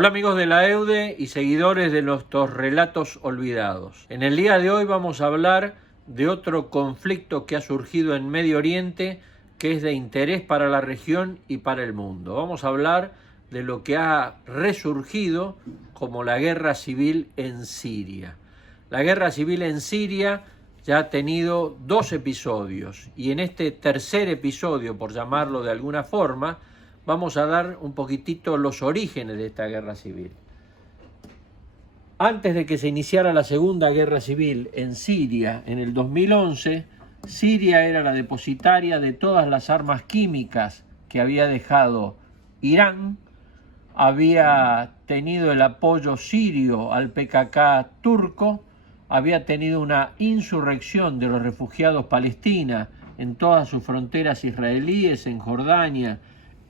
Hola amigos de la EUDE y seguidores de nuestros relatos olvidados. En el día de hoy vamos a hablar de otro conflicto que ha surgido en Medio Oriente que es de interés para la región y para el mundo. Vamos a hablar de lo que ha resurgido como la guerra civil en Siria. La guerra civil en Siria ya ha tenido 2 episodios y en este tercer episodio, por llamarlo de alguna forma, vamos a dar un poquitito los orígenes de esta guerra civil. Antes de que se iniciara la Segunda Guerra Civil en Siria, en el 2011, Siria era la depositaria de todas las armas químicas que había dejado Irán, había tenido el apoyo sirio al PKK turco, había tenido una insurrección de los refugiados palestinos en todas sus fronteras israelíes, en Jordania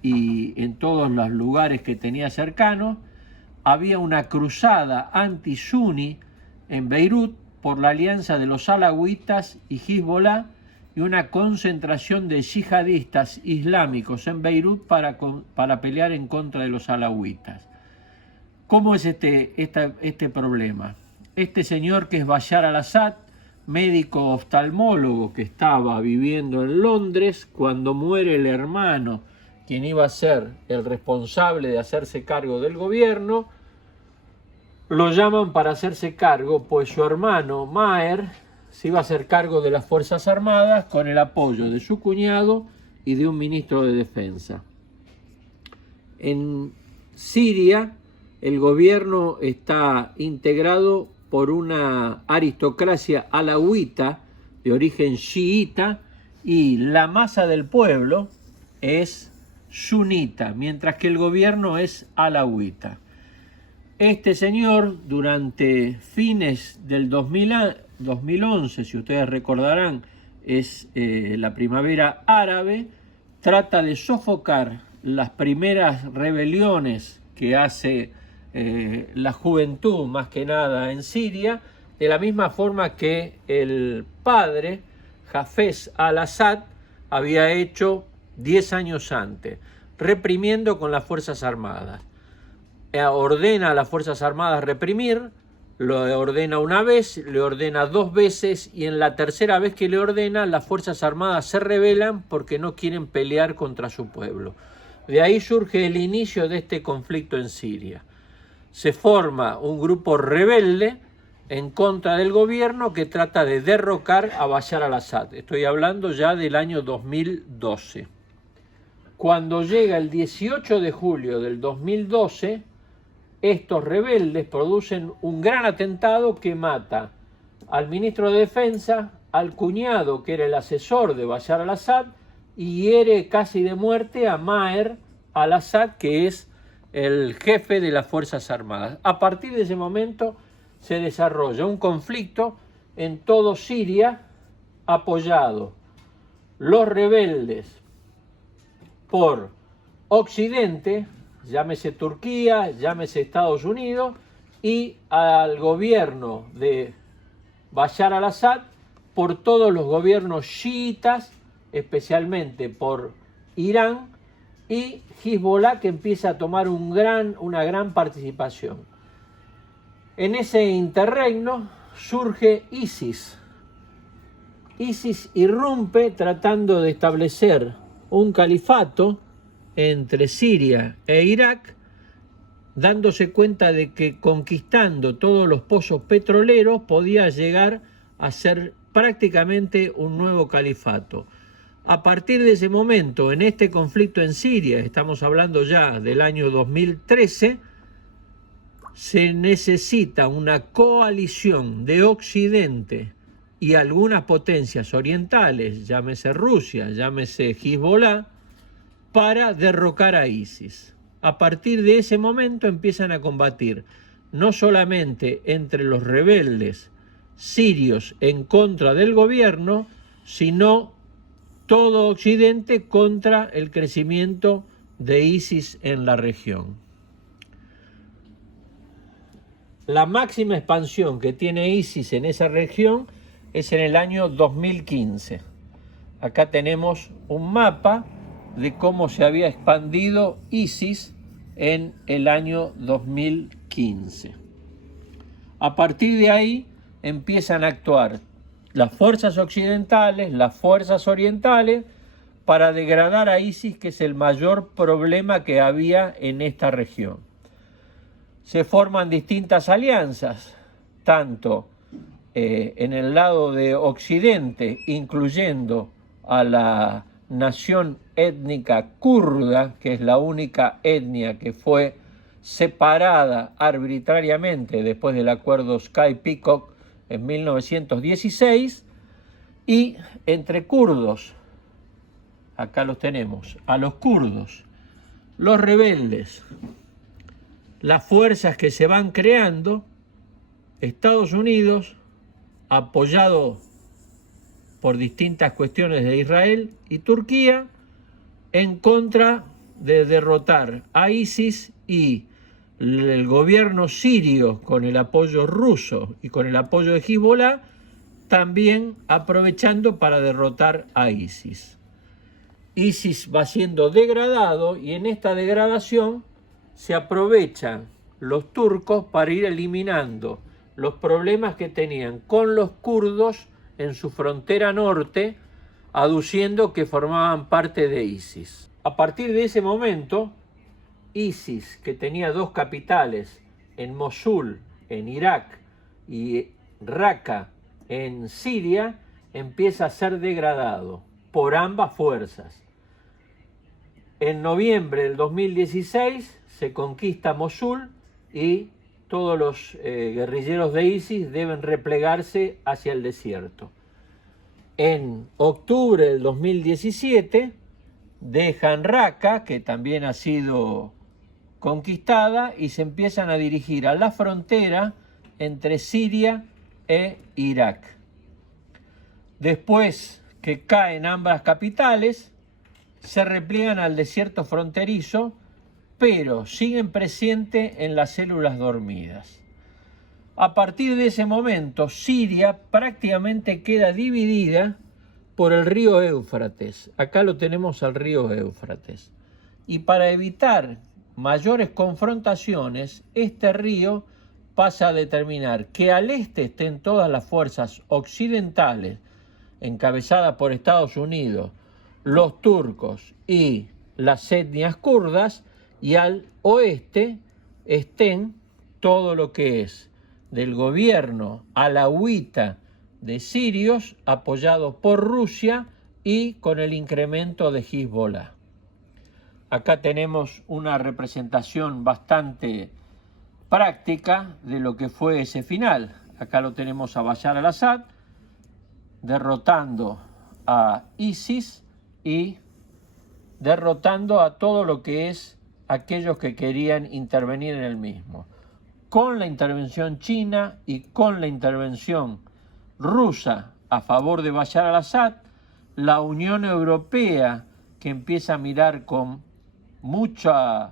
y en todos los lugares que tenía cercanos. Había una cruzada anti-suní en Beirut por la alianza de los alawitas y Hezbollah y una concentración de yihadistas islámicos en Beirut para pelear en contra de los alawitas. ¿Cómo es este problema? Este señor que es Bashar al-Assad, médico oftalmólogo que estaba viviendo en Londres, cuando muere el hermano, quien iba a ser el responsable de hacerse cargo del gobierno, lo llaman para hacerse cargo, pues su hermano Maher se iba a hacer cargo de las Fuerzas Armadas con el apoyo de su cuñado y de un ministro de Defensa. En Siria, el gobierno está integrado por una aristocracia alawita de origen chiita y la masa del pueblo es sunita, mientras que el gobierno es alawita. Este señor, durante fines del 2011, si ustedes recordarán, es la primavera árabe, trata de sofocar las primeras rebeliones que hace la juventud, más que nada en Siria, de la misma forma que el padre, Hafez al-Assad, había hecho 10 años antes, reprimiendo con las Fuerzas Armadas. Ordena a las Fuerzas Armadas reprimir, lo ordena una vez, le ordena 2 veces y en la tercera vez que le ordena, las Fuerzas Armadas se rebelan porque no quieren pelear contra su pueblo. De ahí surge el inicio de este conflicto en Siria. Se forma un grupo rebelde en contra del gobierno que trata de derrocar a Bashar al-Assad. Estoy hablando ya del año 2012. Cuando llega el 18 de julio del 2012, estos rebeldes producen un gran atentado que mata al ministro de Defensa, al cuñado que era el asesor de Bashar al-Assad y hiere casi de muerte a Maher al-Assad, que es el jefe de las Fuerzas Armadas. A partir de ese momento se desarrolla un conflicto en todo Siria apoyado los rebeldes por Occidente, llámese Turquía, llámese Estados Unidos, y al gobierno de Bashar al-Assad por todos los gobiernos chiitas, especialmente por Irán y Hezbollah, que empieza a tomar una gran participación. En ese interregno surge ISIS. ISIS irrumpe tratando de establecer un califato entre Siria e Irak, dándose cuenta de que conquistando todos los pozos petroleros podía llegar a ser prácticamente un nuevo califato. A partir de ese momento, en este conflicto en Siria, estamos hablando ya del año 2013, se necesita una coalición de Occidente y algunas potencias orientales, llámese Rusia, llámese Hezbollah, para derrocar a ISIS. A partir de ese momento empiezan a combatir no solamente entre los rebeldes sirios en contra del gobierno, sino todo Occidente contra el crecimiento de ISIS en la región. La máxima expansión que tiene ISIS en esa región es en el año 2015. Acá tenemos un mapa de cómo se había expandido ISIS en el año 2015. A partir de ahí empiezan a actuar las fuerzas occidentales, las fuerzas orientales, para degradar a ISIS, que es el mayor problema que había en esta región. Se forman distintas alianzas, tanto en el lado de Occidente, incluyendo a la nación étnica kurda, que es la única etnia que fue separada arbitrariamente después del acuerdo Sykes-Picot en 1916, y entre kurdos, acá los tenemos, a los kurdos, los rebeldes, las fuerzas que se van creando, Estados Unidos, apoyado por distintas cuestiones de Israel y Turquía, en contra de derrotar a ISIS, y el gobierno sirio, con el apoyo ruso y con el apoyo de Hezbollah, también aprovechando para derrotar a ISIS. ISIS va siendo degradado, y en esta degradación se aprovechan los turcos para ir eliminando los problemas que tenían con los kurdos en su frontera norte, aduciendo que formaban parte de ISIS. A partir de ese momento, ISIS, que tenía dos capitales, en Mosul, en Irak, y Raqqa, en Siria, empieza a ser degradado por ambas fuerzas. En noviembre del 2016 se conquista Mosul y todos los guerrilleros de ISIS deben replegarse hacia el desierto. En octubre del 2017 dejan Raqqa, que también ha sido conquistada, y se empiezan a dirigir a la frontera entre Siria e Irak. Después que caen ambas capitales, se repliegan al desierto fronterizo, pero siguen presentes en las células dormidas. A partir de ese momento, Siria prácticamente queda dividida por el río Éufrates. Acá lo tenemos al río Éufrates. Y para evitar mayores confrontaciones, este río pasa a determinar que al este estén todas las fuerzas occidentales, encabezadas por Estados Unidos, los turcos y las etnias kurdas, y al oeste estén todo lo que es del gobierno alauita de sirios, apoyados por Rusia y con el incremento de Hezbollah. Acá tenemos una representación bastante práctica de lo que fue ese final. Acá lo tenemos a Bashar al-Assad derrotando a ISIS y derrotando a todo lo que es aquellos que querían intervenir en el mismo. Con la intervención china y con la intervención rusa a favor de Bashar al-Assad, la Unión Europea, que empieza a mirar con mucha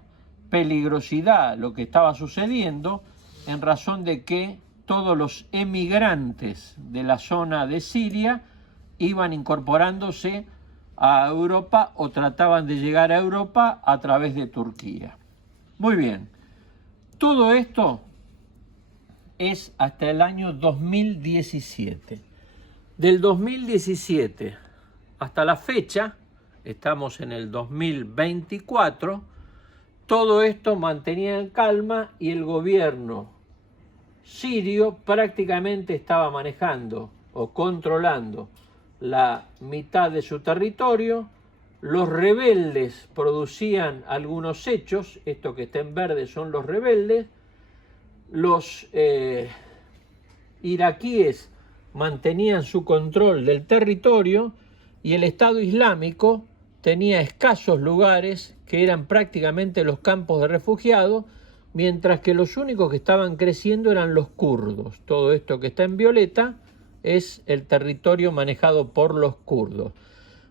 peligrosidad lo que estaba sucediendo, en razón de que todos los emigrantes de la zona de Siria iban incorporándose a Europa o trataban de llegar a Europa a través de Turquía. Muy bien, todo esto es hasta el año 2017. Del 2017 hasta la fecha, estamos en el 2024, todo esto mantenía en calma y el gobierno sirio prácticamente estaba manejando o controlando la mitad de su territorio. Los rebeldes producían algunos hechos, esto que está en verde son los rebeldes, los iraquíes mantenían su control del territorio y el Estado Islámico tenía escasos lugares que eran prácticamente los campos de refugiados, mientras que los únicos que estaban creciendo eran los kurdos. Todo esto que está en violeta es el territorio manejado por los kurdos,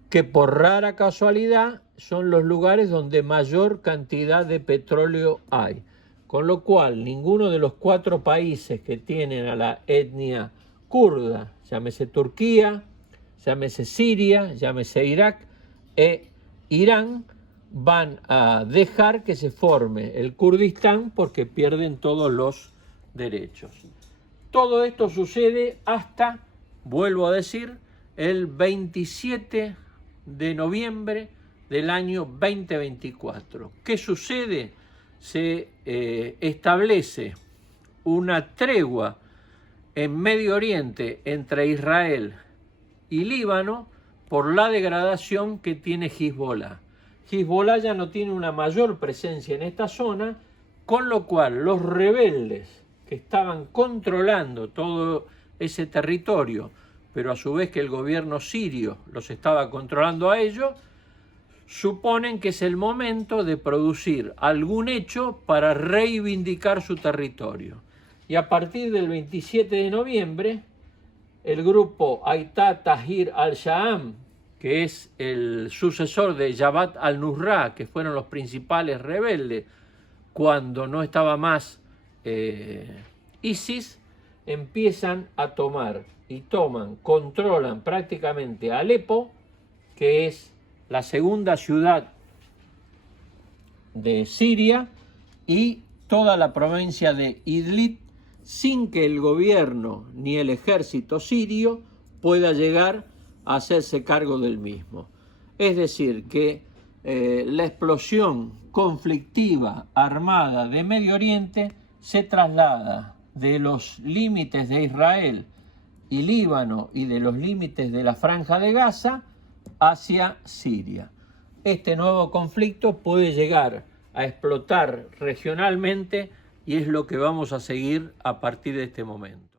que por rara casualidad son los lugares donde mayor cantidad de petróleo hay. Con lo cual, ninguno de los 4 países que tienen a la etnia kurda, llámese Turquía, llámese Siria, llámese Irak e Irán, van a dejar que se forme el Kurdistán porque pierden todos los derechos. Todo esto sucede hasta, vuelvo a decir, el 27 de noviembre del año 2024. ¿Qué sucede? Se establece una tregua en Medio Oriente entre Israel y Líbano por la degradación que tiene Hezbollah. Hezbollah ya no tiene una mayor presencia en esta zona, con lo cual los rebeldes que estaban controlando todo ese territorio, pero a su vez que el gobierno sirio los estaba controlando a ellos, suponen que es el momento de producir algún hecho para reivindicar su territorio. Y a partir del 27 de noviembre, el grupo Hayat Tahrir al-Sham, que es el sucesor de Jabhat al-Nusra, que fueron los principales rebeldes cuando no estaba más ISIS, empiezan a tomar y controlan prácticamente Alepo, que es la segunda ciudad de Siria, y toda la provincia de Idlib, sin que el gobierno ni el ejército sirio pueda llegar a hacerse cargo del mismo. Es decir, que la explosión conflictiva armada de Medio Oriente se traslada de los límites de Israel y Líbano y de los límites de la Franja de Gaza hacia Siria. Este nuevo conflicto puede llegar a explotar regionalmente y es lo que vamos a seguir a partir de este momento.